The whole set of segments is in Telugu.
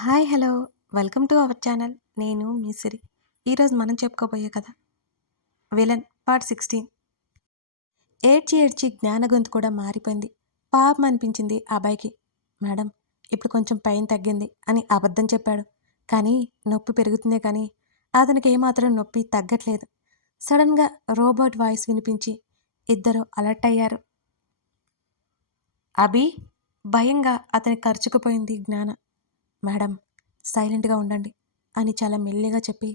Hi hello. Welcome to our channel. నేను మీసిరి ఈరోజు మనం చెప్పుకోబోయే కథ విలన్ పార్ట్ సిక్స్టీన్. ఏడ్చి ఏడ్చి జ్ఞాన గొంతు కూడా మారిపోయింది. పాపం అనిపించింది అబ్బాయికి. మేడం ఇప్పుడు కొంచెం పైన తగ్గింది అని అబద్ధం చెప్పాడు. కానీ నొప్పి పెరుగుతుందే కానీ అతనికి ఏమాత్రం నొప్పి తగ్గట్లేదు. సడన్గా రోబోట్ వాయిస్ వినిపించి ఇద్దరు అలర్ట్ అయ్యారు. అభి భయంగా అతని ఖర్చుకుపోయింది జ్ఞాన. మేడం సైలెంట్గా ఉండండి అని చాలా మెల్లిగా చెప్పి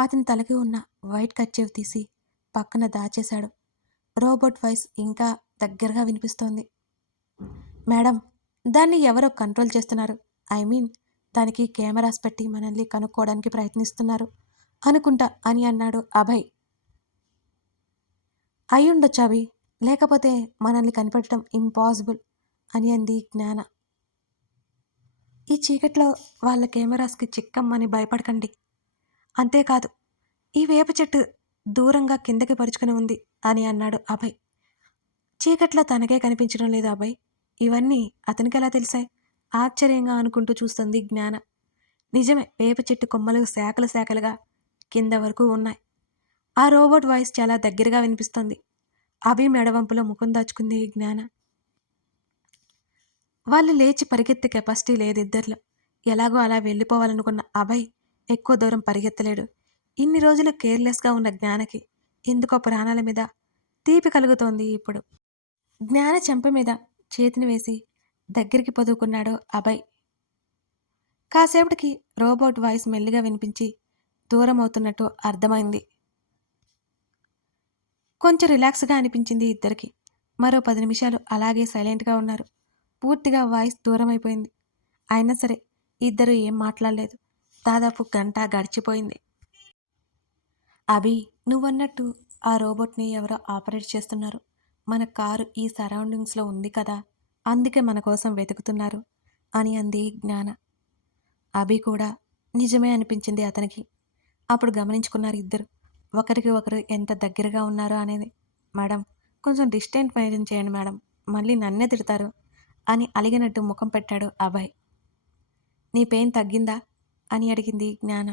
అతని తలకి ఉన్న వైట్ కచ్చేవి తీసి పక్కన దాచేశాడు. రోబోట్ వాయిస్ ఇంకా దగ్గరగా వినిపిస్తోంది. మేడం దాన్ని ఎవరో కంట్రోల్ చేస్తున్నారు. ఐ మీన్ దానికి కెమెరాస్ పెట్టి మనల్ని కనుక్కోవడానికి ప్రయత్నిస్తున్నారు అనుకుంటా అని అన్నాడు అభయ్. అయ్యుండొచ్చు అభి లేకపోతే మనల్ని కనిపెట్టడం ఇంపాసిబుల్ అని అంది జ్ఞాన. ఈ చీకట్లో వాళ్ళ కెమెరాస్కి చిక్కమ్మని భయపడకండి. అంతేకాదు ఈ వేప చెట్టు దూరంగా కిందకి పరుచుకుని ఉంది అని అన్నాడు అభయ్. చీకట్లో తనకే కనిపించడం లేదు అభయ్. ఇవన్నీ అతనికి ఎలా తెలిసాయి? ఆశ్చర్యంగా అనుకుంటూ చూస్తుంది జ్ఞాన. నిజమే వేప చెట్టు కొమ్మలు శాఖలు శాఖలుగా కింద వరకు ఉన్నాయి. ఆ రోబోట్ వాయిస్ చాలా దగ్గరగా వినిపిస్తుంది. అభి మెడవంపులో ముఖం దాచుకుంది జ్ఞాన. వాళ్ళు లేచి పరిగెత్తే కెపాసిటీ లేదు ఇద్దరిలో. ఎలాగో అలా వెళ్ళిపోవాలనుకున్న అభయ్ ఎక్కువ దూరం పరిగెత్తలేడు. ఇన్ని రోజులు కేర్లెస్గా ఉన్న జ్ఞానకి ఎందుకో ప్రాణాల మీద తీపి కలుగుతోంది ఇప్పుడు. జ్ఞాన చెంప మీద చేతిని వేసి దగ్గరికి పొదువుకున్నాడు అభయ్. కాసేపటికి రోబోట్ వాయిస్ మెల్లిగా వినిపించి దూరం అవుతున్నట్టు అర్థమైంది. కొంచెం రిలాక్స్గా అనిపించింది ఇద్దరికి. మరో పది నిమిషాలు అలాగే సైలెంట్గా ఉన్నారు. పూర్తిగా వాయిస్ దూరం అయిపోయింది అయినా సరే ఇద్దరు ఏం మాట్లాడలేదు. దాదాపు గంట గడిచిపోయింది. అభి నువ్వన్నట్టు ఆ రోబోట్ని ఎవరో ఆపరేట్ చేస్తున్నారు. మన కారు ఈ సరౌండింగ్స్లో ఉంది కదా అందుకే మన కోసం వెతుకుతున్నారు అని అంది జ్ఞాన. అభి కూడా నిజమే అనిపించింది అతనికి. అప్పుడు గమనించుకున్నారు ఇద్దరు. ఒకరికి ఒకరు ఎంత దగ్గరగా ఉన్నారో అనేది. మేడం కొంచెం డిస్టెంట్ మెయింటైన్ చేయండి మేడం. మళ్ళీ నన్నే తిడతారు. అని అలిగినట్టు ముఖం పెట్టాడు అభయ్. నీ పెయిన్ తగ్గిందా? అని అడిగింది జ్ఞాన.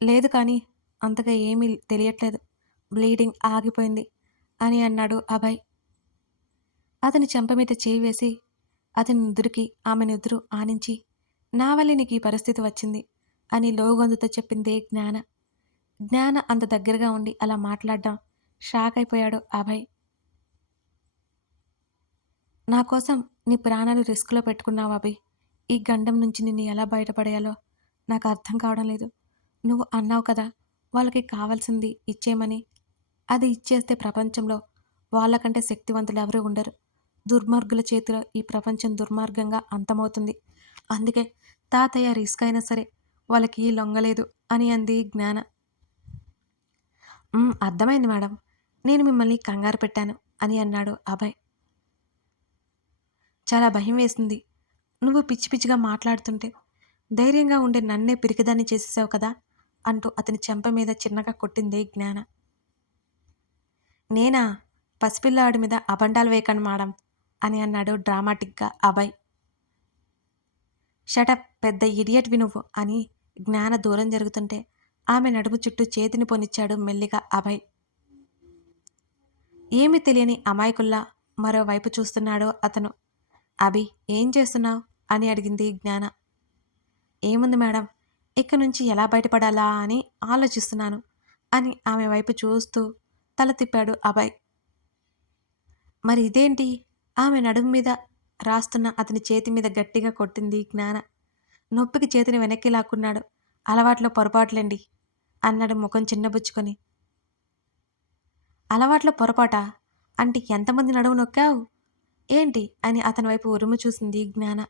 లేదు కానీ అంతగా ఏమీ తెలియట్లేదు. బ్లీడింగ్ ఆగిపోయింది అని అన్నాడు అభయ్. అతని చెంప మీద చేయి వేసి అతని నిద్రుకి ఆమె నిద్రు ఆనించి నా వల్లే నీకు ఈ పరిస్థితి వచ్చింది అని లోగొందుతో చెప్పిందే జ్ఞాన. జ్ఞాన అంత దగ్గరగా ఉండి అలా మాట్లాడడం షాక్ అయిపోయాడు అభయ్. నా కోసం నీ ప్రాణాలు రిస్క్లో పెట్టుకున్నావు అభి. ఈ గండం నుంచి నిన్ను ఎలా బయటపడేయాలో నాకు అర్థం కావడం లేదు. నువ్వు అన్నావు కదా వాళ్ళకి కావాల్సింది ఇచ్చేయమని. అది ఇచ్చేస్తే ప్రపంచంలో వాళ్ళకంటే శక్తివంతులు ఎవరు ఉండరు. దుర్మార్గుల చేతిలో ఈ ప్రపంచం దుర్మార్గంగా అంతమవుతుంది. అందుకే తాతయ్య రిస్క్ అయినా సరే వాళ్ళకి లొంగలేదు అని అంది జ్ఞాన. అర్థమైంది మేడం. నేను మిమ్మల్ని కంగారు పెట్టాను అని అన్నాడు అభయ్. చాలా భయం వేసింది. నువ్వు పిచ్చి పిచ్చిగా మాట్లాడుతుంటే ధైర్యంగా ఉండే నన్నే పిరికిదాన్ని చేసేసావు కదా అంటూ అతని చెంప మీద చిన్నగా కొట్టింది జ్ఞాన. నేనా? పసిపిల్లాడి మీద అబండాలు వేయకండి మేడం అని అన్నాడు డ్రామాటిక్గా అభయ్. షటప్ పెద్ద ఇడియట్వి నువ్వు అని జ్ఞాన దూరం జరుగుతుంటే ఆమె నడుము చుట్టూ చేతిని పొనిచ్చాడు మెల్లిగా అభయ్. ఏమి తెలియని అమాయకుల్లా మరోవైపు చూస్తున్నాడో అతను. అభి ఏం చేస్తున్నావు? అని అడిగింది జ్ఞాన. ఏముంది మేడం ఇక్కడి నుంచి ఎలా బయటపడాలా అని ఆలోచిస్తున్నాను అని ఆమె వైపు చూస్తూ తల తిప్పాడు అభయ్. మరి ఇదేంటి? ఆమె నడుము మీద రాస్తున్న అతని చేతి మీద గట్టిగా కొట్టింది జ్ఞాన. నొప్పికి చేతిని వెనక్కి లాక్కున్నాడు. అలవాట్లో పొరపాట్లండి అన్నాడు ముఖం చిన్నబుచ్చుకొని. అలవాట్లో పొరపాట? అంటే ఎంతమంది నడుము నొక్కావు? ఏంటి అని అతని వైపు ఉరుము చూసింది జ్ఞాన.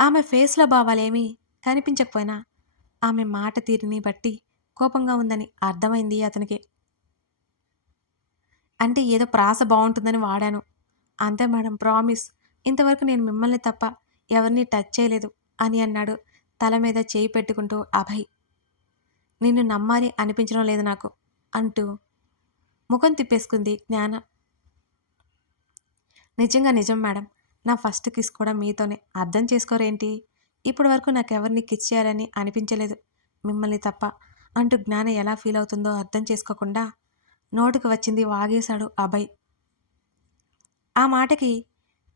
ఆమె ఫేస్లో భావాలేమీ కనిపించకపోయినా ఆమె మాట తీరుని బట్టి కోపంగా ఉందని అర్థమైంది అతనికి. అంటే ఏదో ప్రాస బాగుంటుందని వాడాను. అంతే మేడం ప్రామిస్. ఇంతవరకు నేను మిమ్మల్ని తప్ప ఎవరిని టచ్ చేయలేదు అని అన్నాడు తల మీద చేయి పెట్టుకుంటూ అభయ్. నిన్ను నమ్మాలి అనిపించడం లేదు నాకు అంటూ ముఖం తిప్పేసుకుంది జ్ఞాన. నిజంగా నిజం మేడం. నా ఫస్ట్ కిస్ కూడా మీతోనే. అర్థం చేసుకోరేంటి? ఇప్పటి వరకు నాకెవరిని కిస్ చేయాలని అనిపించలేదు. మిమ్మల్ని తప్ప. అంటూ జ్ఞాన ఎలా ఫీల్ అవుతుందో అర్థం చేసుకోకుండా నోటుకు వచ్చింది వాగేశాడు అభయ్. ఆ మాటకి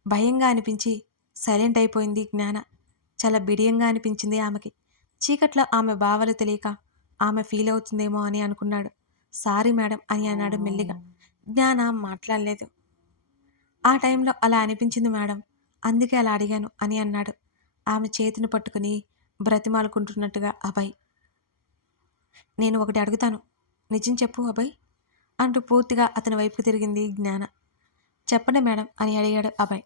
భయంగా అనిపించి సైలెంట్ అయిపోయింది జ్ఞాన. చాలా బిడియంగా అనిపించింది ఆమెకి. చీకట్లో ఆమె బావలు తెలియక ఆమె ఫీల్ అవుతుందేమో అని అనుకున్నాడు. సారీ మేడం అని అన్నాడు మెల్లిగా. జ్ఞాన మాట్లాడలేదు. ఆ టైంలో అలా అనిపించింది మేడం. అందుకే అలా అడిగాను అని అన్నాడు. ఆమె చేతిని పట్టుకుని బ్రతిమాలుకుంటున్నట్టుగా అభయ్. నేను ఒకటి అడుగుతాను. నిజం చెప్పు అభయ్ అంటూ పూర్తిగా అతని వైపు తిరిగింది జ్ఞాన. చెప్పండి మేడం అని అడిగాడు అభయ్.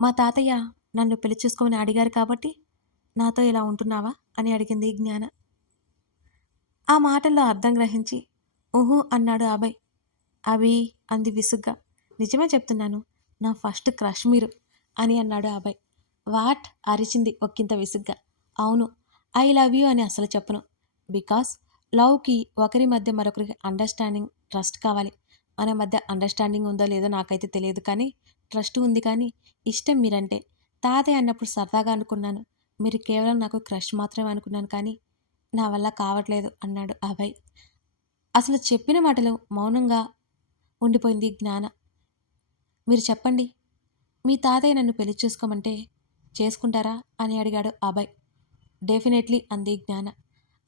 మా తాతయ్య నన్ను పెళ్ళి చూసుకోమని అడిగారు కాబట్టి నాతో ఇలా ఉంటున్నావా అని అడిగింది జ్ఞాన. ఆ మాటల్లో అర్థం గ్రహించి ఊహు అన్నాడు అభయ్. అభి అంది విసుగ్గా. నిజమే చెప్తున్నాను. నా ఫస్ట్ క్రష్ మీరు అని అన్నాడు అబ్బాయి. వాట్? అరిచింది ఒక్కింత విసుగ్గా. అవును ఐ లవ్ యూ అని అసలు చెప్పను. బికాస్ లవ్కి ఒకరి మధ్య మరొకరికి అండర్స్టాండింగ్ ట్రస్ట్ కావాలి. మన మధ్య అండర్స్టాండింగ్ ఉందో లేదో నాకైతే తెలియదు కానీ ట్రస్ట్ ఉంది కానీ ఇష్టం మీరంటే. తాతయ్య అన్నప్పుడు సరదాగా అనుకున్నాను. మీరు కేవలం నాకు క్రష్ మాత్రమే అనుకున్నాను కానీ నా వల్ల కావట్లేదు అన్నాడు అభయ్ అసలు చెప్పిన మాటలు మౌనంగా ఉండిపోయింది జ్ఞాన. మీరు చెప్పండి. మీ తాతయ్య నన్ను పెళ్ళి చేసుకోమంటే చేసుకుంటారా? అని అడిగాడు అభయ్. డెఫినెట్లీ అంది జ్ఞాన.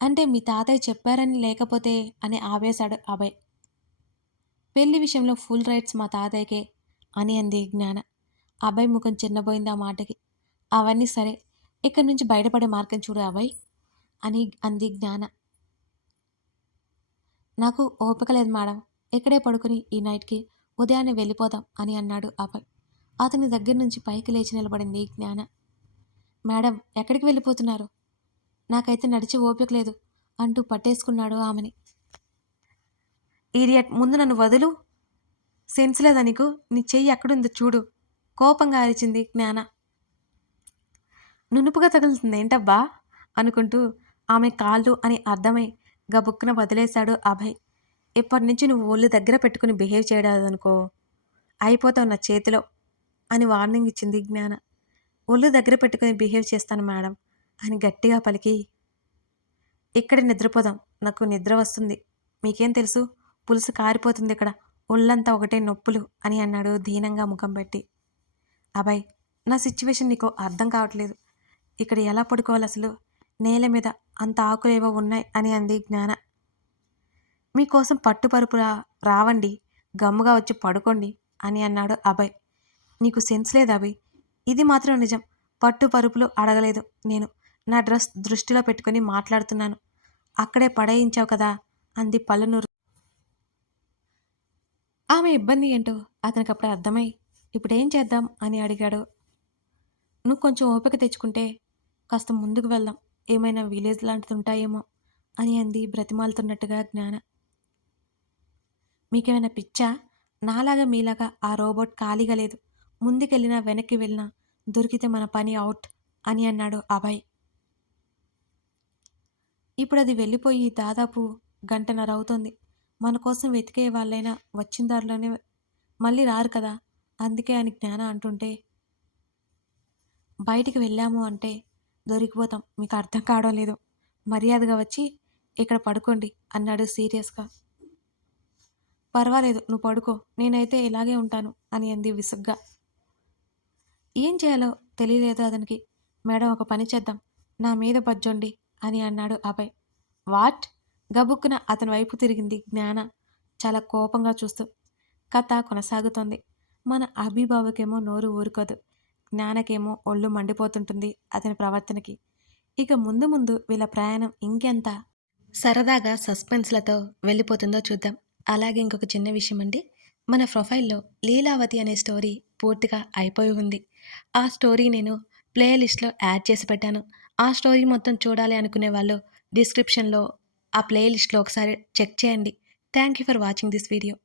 అంటే మీ తాతయ్య చెప్పారని లేకపోతే? అని ఆవేశాడు అభయ్. పెళ్ళి విషయంలో ఫుల్ రైట్స్ మా తాతయ్యకే అని అంది జ్ఞాన. అభయ్ ముఖం చిన్నబోయింది ఆ మాటకి. అవన్నీ సరే ఇక్కడి నుంచి బయటపడే మార్గం చూడు అభయ్ అని అంది జ్ఞాన. నాకు ఓపిక లేదు మేడం. ఇక్కడే పడుకుని ఈ నైట్కి ఉదయాన్నే వెళ్ళిపోదాం అని అన్నాడు అభయ్. అతని దగ్గర నుంచి పైకి లేచి నిలబడింది జ్ఞాన. మేడం ఎక్కడికి వెళ్ళిపోతున్నారు? నాకైతే నడిచి ఓపిక లేదు అంటూ పట్టేసుకున్నాడు ఆమెని. ఈడియట్ ముందు నన్ను వదులు. సెన్స్ లేదా నీకు? నీ చెయ్యి ఎక్కడుందో చూడు. కోపంగా అరిచింది జ్ఞాన. నునుపుగా తగులుతుంది ఏంటబ్బా? అనుకుంటూ ఆమె కాళ్ళు అని అర్థమై గబుక్కున వదిలేశాడు అభయ్. ఇప్పటి నుంచి నువ్వు ఒళ్ళు దగ్గర పెట్టుకుని బిహేవ్ చేయడాదనుకో అయిపోతావు నా చేతిలో అని వార్నింగ్ ఇచ్చింది జ్ఞాన. ఒళ్ళు దగ్గర పెట్టుకుని బిహేవ్ చేస్తాను మేడం అని గట్టిగా పలికి. ఇక్కడ నిద్రపోదాం నాకు నిద్ర వస్తుంది. మీకేం తెలుసు? పులుసు కారిపోతుంది ఇక్కడ. ఒళ్ళంతా ఒకటే నొప్పులు అని అన్నాడు దీనంగా ముఖం పెట్టి. అబ్బాయి నా సిచ్యువేషన్ నీకు అర్థం కావట్లేదు. ఇక్కడ ఎలా పడుకోవాలి అసలు? నేల మీద అంత ఆకులేవో ఉన్నాయి అని అంది జ్ఞాన. మీకోసం పట్టుపరుపు రా రావండి గమ్ముగా వచ్చి పడుకోండి అని అన్నాడు అభయ్. నీకు సెన్స్ లేదు అభయ్. ఇది మాత్రం నిజం. పట్టు పరుపులు అడగలేదు నేను. నా డ్రెస్ దృష్టిలో పెట్టుకుని మాట్లాడుతున్నాను. అక్కడే పడేయించావు కదా అంది పల్లెనూరు. ఆమె ఇబ్బంది ఏంటో అతనికి అప్పుడు అర్థమై ఇప్పుడేం చేద్దాం అని అడిగాడు. నువ్వు కొంచెం ఓపిక తెచ్చుకుంటే కాస్త ముందుకు వెళ్దాం. ఏమైనా విలేజ్ లాంటిది ఉంటాయేమో అని అంది బ్రతిమాలుతున్నట్టుగా జ్ఞాన. మీకేమైనా పిచ్చా? నాలాగా మీలాగా ఆ రోబోట్ ఖాళీగా లేదు. ముందుకెళ్ళినా వెనక్కి వెళ్ళినా దొరికితే మన పని అవుట్ అని అన్నాడు అభయ్. ఇప్పుడు అది వెళ్ళిపోయి దాదాపు గంటన్నర అవుతుంది. మన కోసం వెతికే వాళ్ళైనా వచ్చిన దారిలోనే మళ్ళీ రారు కదా? అందుకే అని జ్ఞాన అంటుంటే బయటికి వెళ్ళాము అంటే దొరికిపోతాం. మీకు అర్థం కావడం లేదు. మర్యాదగా వచ్చి ఇక్కడ పడుకోండి అన్నాడు సీరియస్గా. పర్వాలేదు నువ్వు పడుకో. నేనైతే ఇలాగే ఉంటాను అని అంది విసుగ్గా. ఏం చేయాలో తెలియలేదు అతనికి. మేడం ఒక పని చేద్దాం. నా మీద పజ్జండి అని అన్నాడు అభయ్. వాట్? గబుక్కున అతని వైపు తిరిగింది జ్ఞాన చాలా కోపంగా చూస్తూ. కథ కొనసాగుతోంది. మన అభిబాబుకేమో నోరు ఊరుకోదు. జ్ఞానకేమో ఒళ్ళు మండిపోతుంటుంది అతని ప్రవర్తనకి. ఇక ముందు ముందు వీళ్ళ ప్రయాణం ఇంకెంత సరదాగా సస్పెన్స్లతో వెళ్ళిపోతుందో చూద్దాం. అలాగే ఇంకొక చిన్న విషయం అండి. మన ప్రొఫైల్లో లీలావతి అనే స్టోరీ పూర్తిగా అయిపోయి ఉంది. ఆ స్టోరీ నేను ప్లేలిస్ట్లో యాడ్ చేసి పెట్టాను. ఆ స్టోరీ మొత్తం చూడాలి అనుకునే వాళ్ళు డిస్క్రిప్షన్లో ఆ ప్లేలిస్ట్లో ఒకసారి చెక్ చేయండి. Thank you for watching this video.